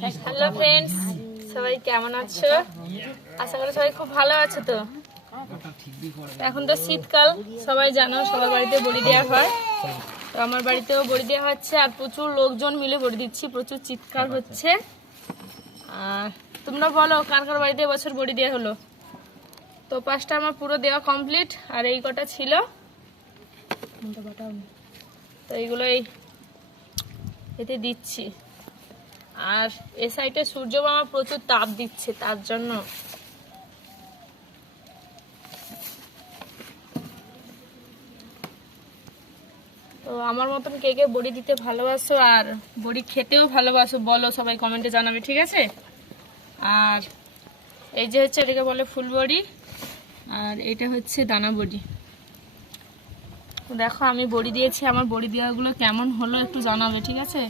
Hello friends, সবাই কেমন আছো? আশা করি সবাই খুব ভালো আছো। তো এখন তো শীতকাল, সবাই জানো সবার বাড়িতে বড়ি দেওয়া হয়। তো আমার বাড়িতেও বড়ি দেওয়া হচ্ছে, আর প্রচুর লোকজন মিলে বড়ি দিচ্ছি, প্রচুর চিৎকার হচ্ছে। আর তোমরা বলো কার কার বাড়িতে এবছর বড়ি দেওয়া হলো? তো পাঁচটা আমার পুরো দেওয়া কমপ্লিট, আর এই কটা ছিল। তো এইগুলোই এতে দিচ্ছি। আর এ সাইডে সূর্য মামা প্রচুর তাপ দিচ্ছে, তার জন্য তো আমার মতন কে কে বড়ি দিতে ভালোবাসো আর বড়ি খেতেও ভালোবাসো বলো, সবাই কমেন্টে জানাবে, ঠিক আছে? আর এই যে হচ্ছে এটাকে বলে ফুল বড়ি, আর এটা হচ্ছে দানা বড়ি। দেখো আমি বড়ি দিয়েছি, আমার বড়ি দেওয়াগুলো কেমন হলো একটু জানাবে, ঠিক আছে?